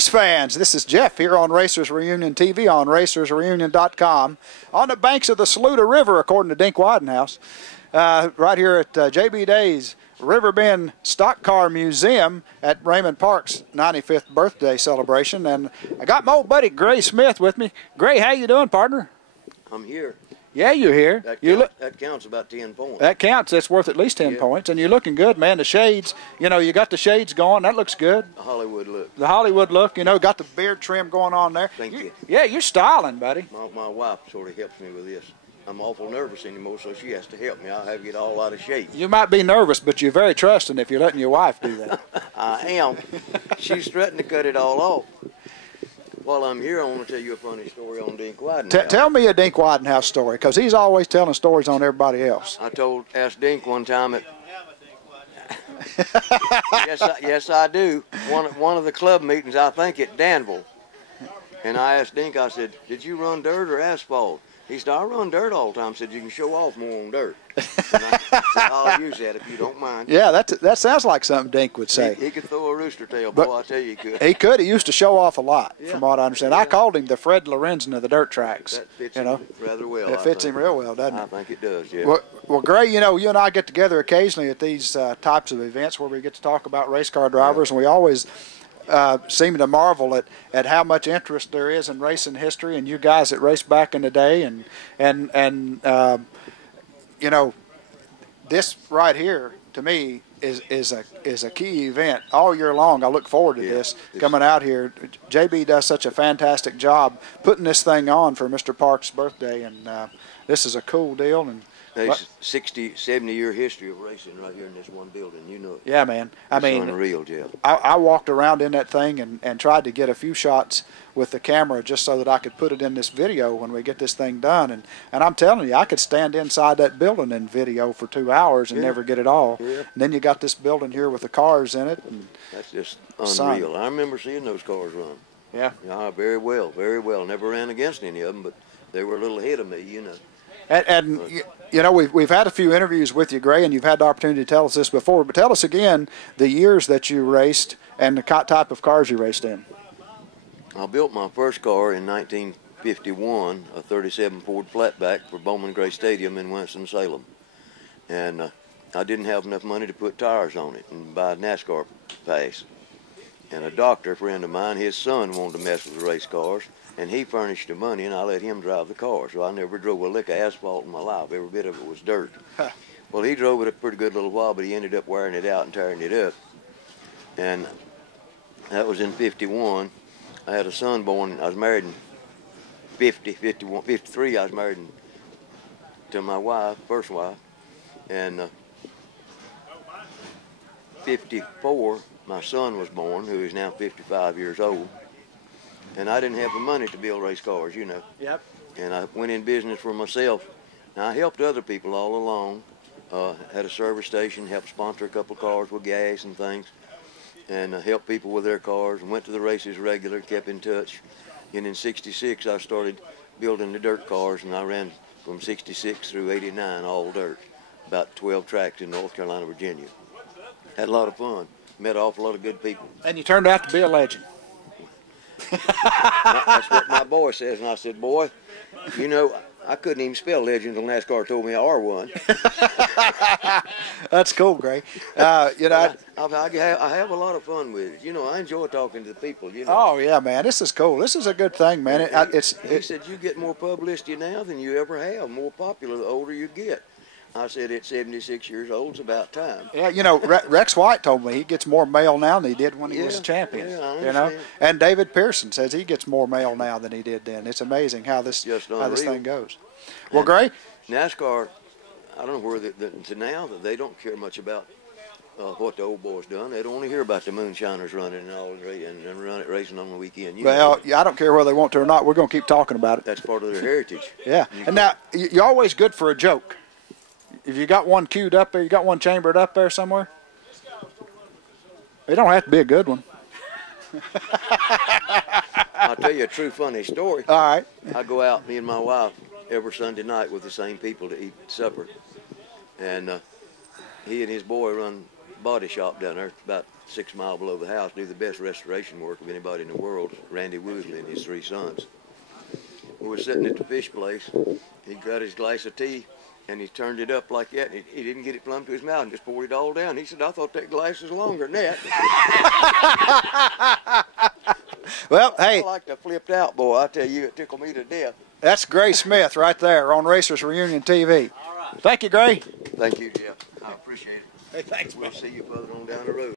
race fans, this is Jeff here on Racers Reunion TV on RacersReunion.com on the banks of the Saluda River, according to Dink Widenhouse, right here at JB Days Riverbend Stock Car Museum at Raymond Park's 95th birthday celebration. And I got my old buddy Gray Smith with me. Gray, how you doing, partner? I'm here. Yeah, you're here. That counts about 10 points. That counts. That's worth at least 10 points. And you're looking good, man. The shades, you know, you got the shades going. That looks good. The Hollywood look. The Hollywood look, you know, got the beard trim going on there. Thank you. Yeah, you're styling, buddy. My wife sort of helps me with this. I'm awful nervous anymore, so she has to help me. I have to get all out of shape. You might be nervous, but you're very trusting if you're letting your wife do that. I am. She's threatening to cut it all off. While I'm here, I want to tell you a funny story on Dink Widenhouse. Tell me a Dink Widenhouse story, because he's always telling stories on everybody else. I asked Dink one time at yes, I do. One of the club meetings, I think at Danville, and I asked Dink. I said, "Did you run dirt or asphalt?" He said, "I run dirt all the time." Said, "You can show off more on dirt." And I said, "I'll use that if you don't mind." Yeah, that sounds like something Dink would say. He could throw a rooster tail, boy, I tell you he could. He could. He used to show off a lot, from what I understand. Yeah. I called him the Fred Lorenzen of the dirt tracks. That fits you know? him rather well. It fits him real well, doesn't it? I think it does, yeah. Well, Gray, you know, you and I get together occasionally at these types of events where we get to talk about race car drivers, and we always seem to marvel at how much interest there is in racing history and you guys that raced back in the day, and you know, this right here to me is a key event all year long. I look forward to this coming out here. JB does such a fantastic job putting this thing on for Mr. Park's birthday, and this is a cool deal. And there's 60, 70-year history of racing right here in this one building. You know it. Yeah, man. I mean, unreal, Jeff. I walked around in that thing and tried to get a few shots with the camera just so that I could put it in this video when we get this thing done. And I'm telling you, I could stand inside that building and video for 2 hours and never get it all. Yeah. And then you got this building here with the cars in it. And that's just unreal. I remember seeing those cars run. Yeah. Yeah, very well, very well. Never ran against any of them, but they were a little ahead of me, you know. And you know, we've had a few interviews with you, Gray, and you've had the opportunity to tell us this before, but tell us again the years that you raced and the type of cars you raced in. I built my first car in 1951, a 37 Ford flatback for Bowman Gray Stadium in Winston-Salem. And I didn't have enough money to put tires on it and buy a NASCAR pass. And a doctor friend of mine, his son wanted to mess with race cars, and he furnished the money, and I let him drive the car. So I never drove a lick of asphalt in my life. Every bit of it was dirt. Well, he drove it a pretty good little while, but he ended up wearing it out and tearing it up. And that was in 51. I had a son born. I was married in 50, 51, 53. I was married to my wife, first wife. And 54, my son was born, who is now 55 years old. And I didn't have the money to build race cars, you know. Yep. And I went in business for myself. Now, I helped other people all along. Had a service station, helped sponsor a couple of cars with gas and things, and helped people with their cars, and went to the races regular, kept in touch. And in 66, I started building the dirt cars, and I ran from 66 through 89, all dirt, about 12 tracks in North Carolina, Virginia. Had a lot of fun. Met an awful lot of good people. And you turned out to be a legend. That's what my boy says, and I said, "Boy, you know, I couldn't even spell legend until NASCAR told me R1." That's cool, Gray. You know, I have a lot of fun with it. You know, I enjoy talking to the people. You know. Oh yeah, man, this is cool. This is a good thing, man. He said you get more publicity now than you ever have. More popular the older you get. I said, at 76 years old, it's about time. Yeah, you know, Rex White told me he gets more mail now than he did when he was a champion. Yeah, I you know, and David Pearson says he gets more mail now than he did then. It's amazing how this thing goes. Well, Gray, NASCAR, I don't know where to now that they don't care much about what the old boys done. They don't want to hear about the moonshiners running and all and racing on the weekend. I don't care whether they want to or not. We're going to keep talking about it. That's part of their heritage. Yeah, and now you're always good for a joke. If you got one queued up there, you got one chambered up there somewhere? It don't have to be a good one. I'll tell you a true funny story. All right. I go out, me and my wife, every Sunday night with the same people to eat supper. And he and his boy run body shop down there, about 6 miles below the house, do the best restoration work of anybody in the world, Randy Woosley and his 3 sons. We were sitting at the fish place. He got his glass of tea, and he turned it up like that, and he didn't get it plumb to his mouth and just poured it all down. He said, I thought that glass was longer than that. Well, hey. I like to flipped out, boy. I tell you, it tickled me to death. That's Gray Smith right there on Racers Reunion TV. All right. Thank you, Gray. Thank you, Jeff. I appreciate it. Hey, thanks, We'll see you further on down the road.